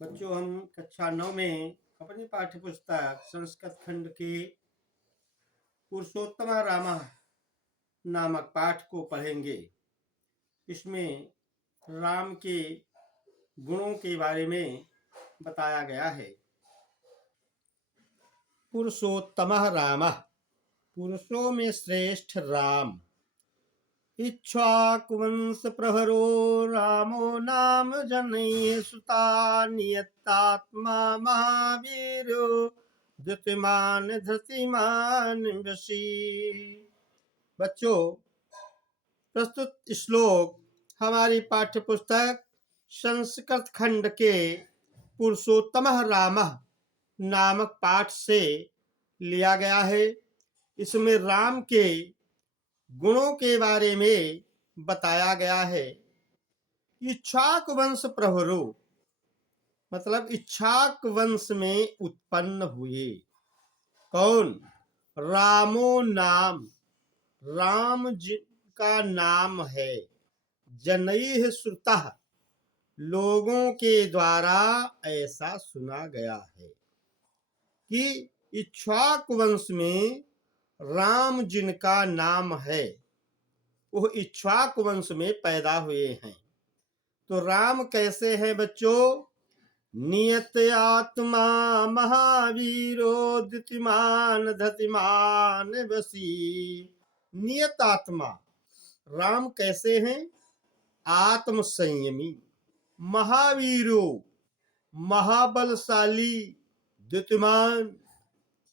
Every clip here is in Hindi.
बच्चों, हम कक्षा 9 में अपनी पाठ्य पुस्तक संस्कृत खंड के पुरुषोत्तम रामा नामक पाठ को पढ़ेंगे। इसमें राम के गुणों के बारे में बताया गया है। पुरुषोत्तम राम, पुरुषों में श्रेष्ठ राम। इक्ष्वाकुवंश प्रभरो रामो नाम जनैः सुता नियतात्मा महावीरो धृतिमान धृतिमान वशी। बच्चों, प्रस्तुत श्लोक हमारी पाठ्य पुस्तक संस्कृत खंड के पुरुषोत्तम राम नामक पाठ से लिया गया है। इसमें राम के गुणों के बारे में बताया गया है। इक्ष्वाक वंश प्रभरो मतलब इक्ष्वाक वंश में उत्पन्न हुए। कौन? रामो नाम, राम का नाम है। जनैः श्रुतः, लोगों के द्वारा ऐसा सुना गया है कि इक्ष्वाक वंश में राम जिनका नाम है वह इक्ष्वाक वंश में पैदा हुए हैं। तो राम कैसे हैं बच्चों? नियत आत्मा महावीरो धृतिमान धृतिमान वशी। नियत आत्मा राम कैसे हैं? आत्म संयमी, महावीरो महाबलशाली, द्युतिमान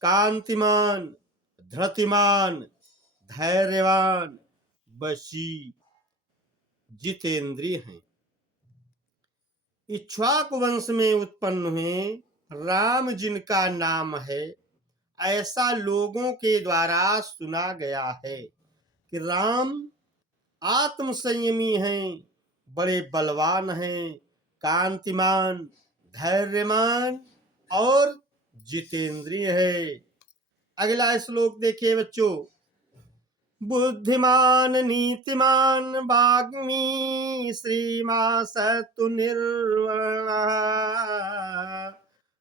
कांतिमान, धृतिमान धैर्यवान, वशी जितेंद्रिय हैं। इक्ष्वाक वंश में उत्पन्न हुए राम जिनका नाम है, ऐसा लोगों के द्वारा सुना गया है कि राम आत्म संयमी हैं, बड़े बलवान हैं, कांतिमान, धैर्यमान और जितेंद्रिय है। अगला श्लोक देखिए बच्चों। बुद्धिमान नीतिमान वाग्मी श्रीमान सतु निर्वण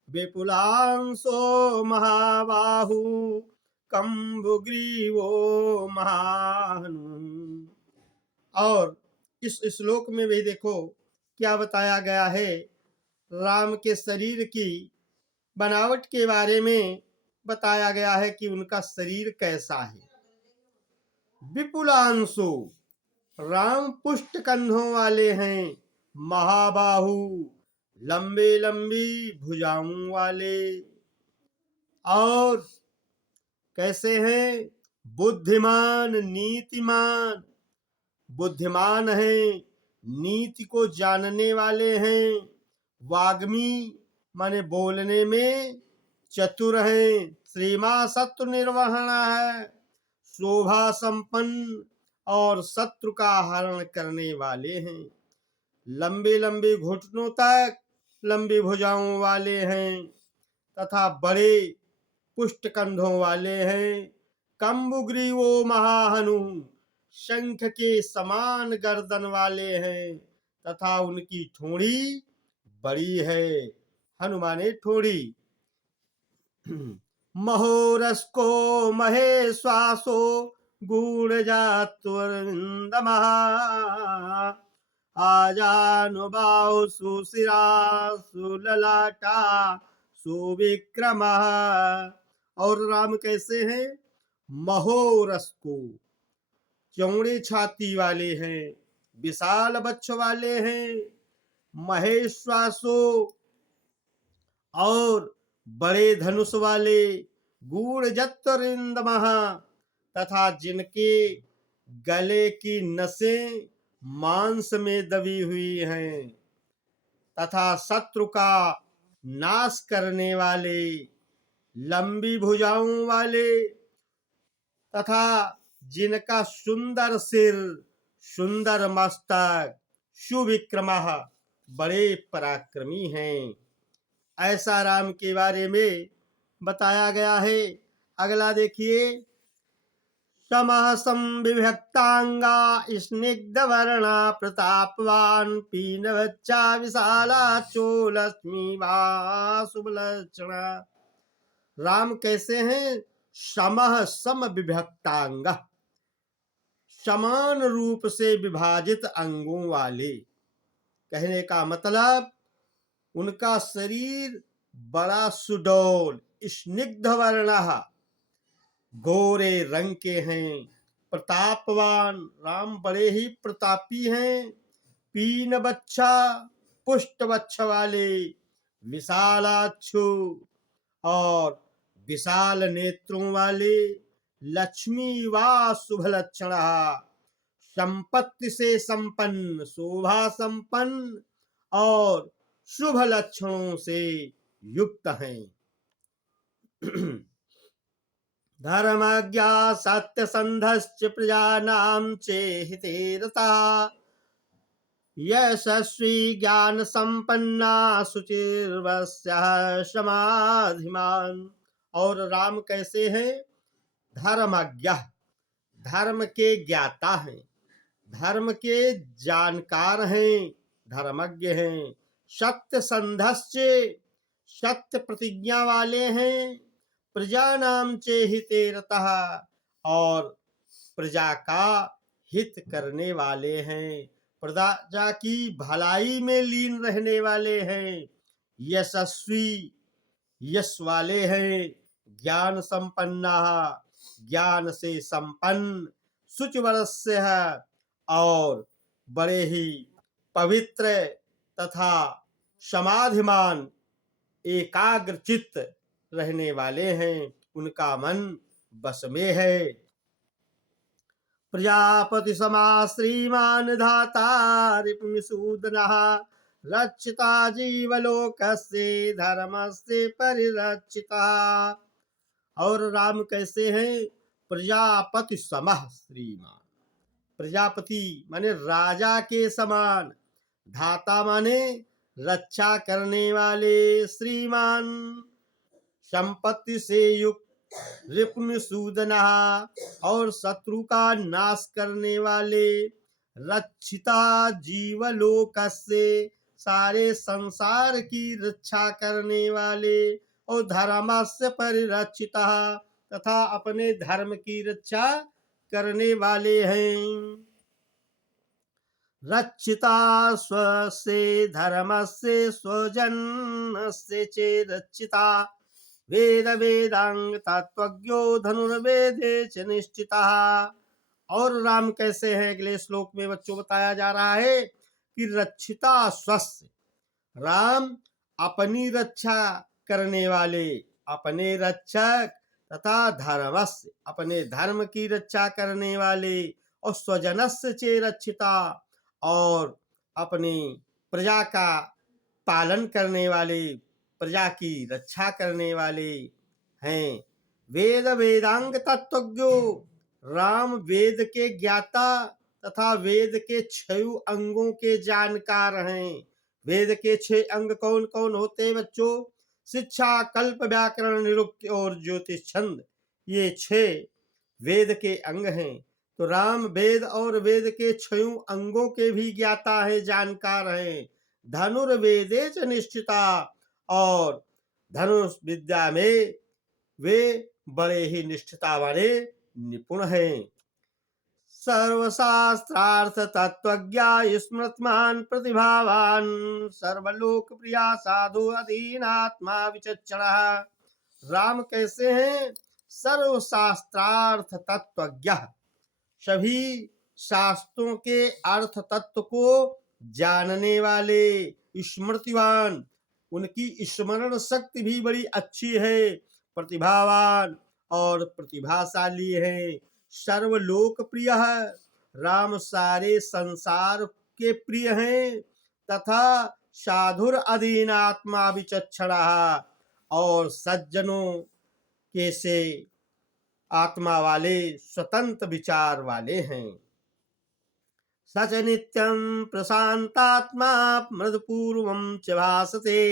विपुलांशो महाबाहु कंबुग्रीवो महाहनु। और इस श्लोक में भी देखो क्या बताया गया है। राम के शरीर की बनावट के बारे में बताया गया है कि उनका शरीर कैसा है। विपुलांशो, राम पुष्ट कंधों वाले हैं। महाबाहु, लंबे लंबी भुजाओं वाले। और कैसे हैं? बुद्धिमान नीतिमान, बुद्धिमान हैं, नीति को जानने वाले हैं। वाग्मी माने बोलने में चतुर हैं। श्रीमा शत्रु निर्वहण है, शोभा संपन्न और शत्रु का हरण करने वाले हैं। लंबे लंबे घुटनों तक लंबी भुजाओं वाले हैं तथा बड़े पुष्ट कंधों वाले हैं। कंबुग्रीवो महाहनु, शंख के समान गर्दन वाले हैं तथा उनकी ठोड़ी बड़ी है। हनुमाने ठोड़ी। महोरस्को महेश्वासो गूढ़जातुर्विंदमः आजानुबाहु सुशिरा सुललाटा सुविक्रमः। और राम कैसे हैं? महोरस्को, चौड़े छाती वाले हैं, विशाल वक्ष वाले हैं। महेश्वासो, और बड़े धनुष वाले। गूढ़जत्तरिंदमः, तथा जिनके गले की नसें मांस में दबी हुई हैं। तथा शत्रु का नाश करने वाले, लंबी भुजाओं वाले तथा जिनका सुंदर सिर, सुंदर मस्तक, सुविक्रमः, बड़े पराक्रमी हैं। ऐसा राम के बारे में बताया गया है। अगला देखिए। समः संविभक्तांगा स्निग्धवर्णा प्रतापवान् पीनवच्चा विशालाक्षो लक्ष्मीवा शुभलक्षणा। राम कैसे हैं? समः सम विभक्तांग, समान रूप से विभाजित अंगों वाले। कहने का मतलब उनका शरीर बड़ा सुडौल, स्निग्ध वर्ण, गोरे रंग के हैं। प्रतापवान, राम बड़े ही प्रतापी हैं। पीन बच्छा, पुष्ट बच्छ वाले। विशालाक्षु, और विशाल नेत्रों वाले। लक्ष्मी वा शुभ लक्षण, संपत्ति से संपन्न, शोभा संपन्न और शुभ लक्षणों से युक्त हैं। धर्मज्ञा सत्यसंधश्च प्रजानां चेहिते रताः, यशस्वी ज्ञान संपन्ना शुचिर्वस्यः समाधिमान्। और राम कैसे हैं? धर्मज्ञ, धर्म के ज्ञाता हैं, धर्म के जानकार हैं, धर्मज्ञ हैं। सत्य संधश्च, सत्य प्रतिज्ञा वाले हैं। प्रजा नाम चे हिते रतः, और प्रजा का हित करने वाले हैं, प्रजा की भलाई में लीन रहने वाले हैं। यशस्वी, यश वाले हैं। ज्ञान संपन्ना, ज्ञान से संपन्न। शुचिवर्ष्य है, और बड़े ही पवित्र तथा समाधिमान, एकाग्रचित्त रहने वाले हैं। उनका मन बस में है। प्रजापति समा श्रीमान धाता रिपुनिषूदनः, रक्षिता जीवलोकस्य धर्मस्य परिरक्षिता। और राम कैसे हैं? प्रजापति समः श्रीमान, प्रजापति माने राजा के समान, धाता माने रक्षा करने वाले, श्रीमान संपत्ति से युक्त, रिपुनिषूदनः और शत्रु का नाश करने वाले, रक्षिता जीवलोकस्य सारे संसार की रक्षा करने वाले, और धर्मस्य परिरक्षिता तथा अपने धर्म की रक्षा करने वाले हैं। रक्षिता स्वस्य धर्मस्य स्वजनस्य च रक्षिता, वेद वेदांग तत्वज्ञो धनुर्वेदे च निष्ठितः। और राम कैसे हैं? अगले श्लोक में बच्चों बताया जा रहा है कि रक्षिता स्वस्य, राम अपनी रक्षा करने वाले, अपने रक्षक, तथा धर्मस्य, अपने धर्म की रक्षा करने वाले, और स्वजनस्य चे रक्षिता, और अपनी प्रजा का पालन करने वाले, प्रजा की रक्षा करने वाले हैं। वेद वेदांग तत्वज्ञो, राम वेद के ज्ञाता तथा वेद के 6 अंगों के जानकार हैं। वेद के 6 अंग कौन कौन होते हैं बच्चों? शिक्षा, कल्प, व्याकरण, निरुक्ति और ज्योतिष छंद, ये 6 वेद के अंग हैं। तो राम वेद और वेद के 6 अंगों के भी ज्ञाता है, जानकार हैं। धनुर्वेदे च निष्ठिता, और धनुष विद्या में वे बड़े ही निष्ठता वाले निपुण हैं। सर्वशास्त्रार्थ तत्वज्ञा स्मृतमान प्रतिभावान, सर्वलोक प्रिया साधु अधीनात्मा विचक्षणः। राम कैसे हैं? सर्वशास्त्रार्थ तत्वज्ञ, सभी शास्त्रों के अर्थ तत्व को जानने वाले, स्मृतिवान, उनकी स्मरण शक्ति भी बड़ी अच्छी है, प्रतिभावान और प्रतिभाशाली है। सर्वलोक प्रिय है, राम सारे संसार के प्रिय हैं। तथा साधुर अधीनात्मा विचक्षणा, और सज्जनों के से आत्मा वाले, स्वतंत्र विचार वाले हैं। सच नित्यं प्रशांतात्मा मृदपूर्वं च भासते,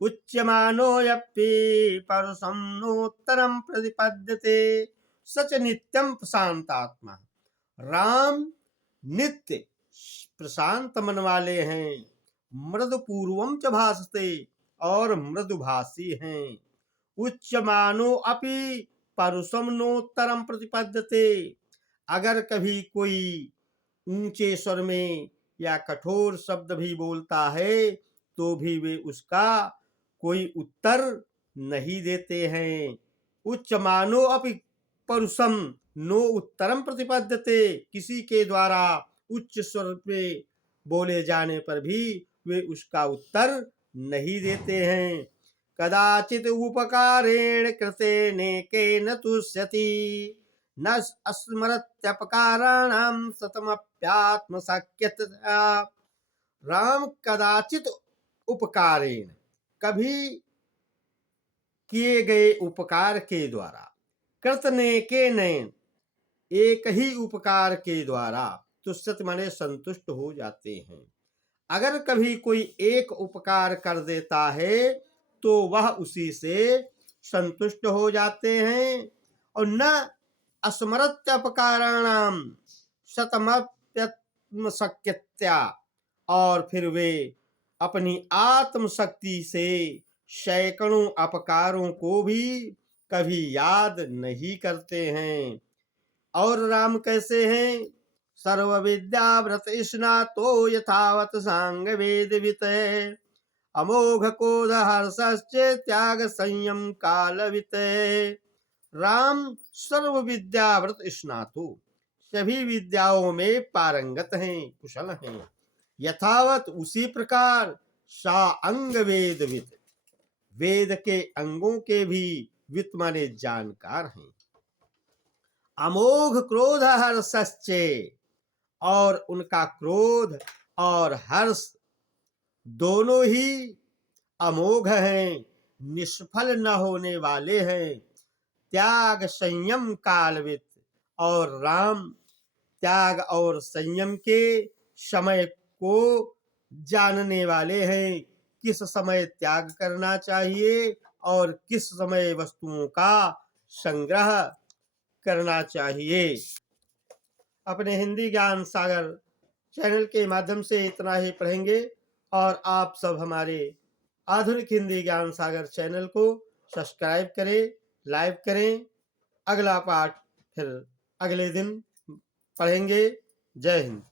उच्यमानो यप्पि परुषं नोत्तरं प्रतिपद्यते। सच नित्यम प्रशांतात्मा। राम नित्य प्रशांत मन वाले हैं, मृदु पूर्वम च भासते, और मृदुभाषी हैं। उच्च मानो अपि परुषम नोत्तरम प्रतिपद्यते। अगर कभी कोई ऊंचे स्वर में या कठोर शब्द भी बोलता है तो भी वे उसका कोई उत्तर नहीं देते हैं। उच्च मानो अपि परुषम नो उत्तरम प्रतिपद्यते। किसी के द्वारा उच्च स्वर पे बोले जाने पर भी वे उसका उत्तर नहीं देते हैं। कदाचित उपकारेण कृते नेकेन तुष्यति, न स्मरत्यपकाराणां सतमप्यात्मशक्यतया। राम कदाचित उपकारेण, कभी किए गए उपकार के द्वारा, कृतने के नयन, एक ही उपकार के द्वारा, तुष्यति माने संतुष्ट हो जाते हैं। अगर कभी कोई एक उपकार कर देता है तो वह उसी से संतुष्ट हो जाते हैं। और न अस्मरत्यपकाराणाम शतमप्यत्मशक्यतया, और फिर वे अपनी आत्मशक्ति से सैकड़ों अपकारों को भी कभी याद नहीं करते हैं। और राम कैसे हैं? सर्व विद्याव्रत स्नातो यथावत सांग वेदवित, अमोघ क्रोध हर्षश्चे त्याग संयम कालवित। राम सर्व विद्याव्रत स्नातो, सभी विद्याओं में पारंगत हैं, कुशल हैं। यथावत उसी प्रकार, सा अंग वेदवित, वेद के अंगों के भी वित माने जानकार हैं। अमोघ क्रोध हर्षश्चे, और उनका क्रोध और हर्ष दोनों ही अमोघ हैं, निष्फल न होने वाले हैं। त्याग संयम कालवित, और राम त्याग और संयम के समय को जानने वाले हैं। किस समय त्याग करना चाहिए और किस समय वस्तुओं का संग्रह करना चाहिए। अपने हिंदी ज्ञान सागर चैनल के माध्यम से इतना ही पढ़ेंगे, और आप सब हमारे आधुनिक हिंदी ज्ञान सागर चैनल को सब्सक्राइब करें, लाइक करें। अगला पाठ फिर अगले दिन पढ़ेंगे। जय हिंद।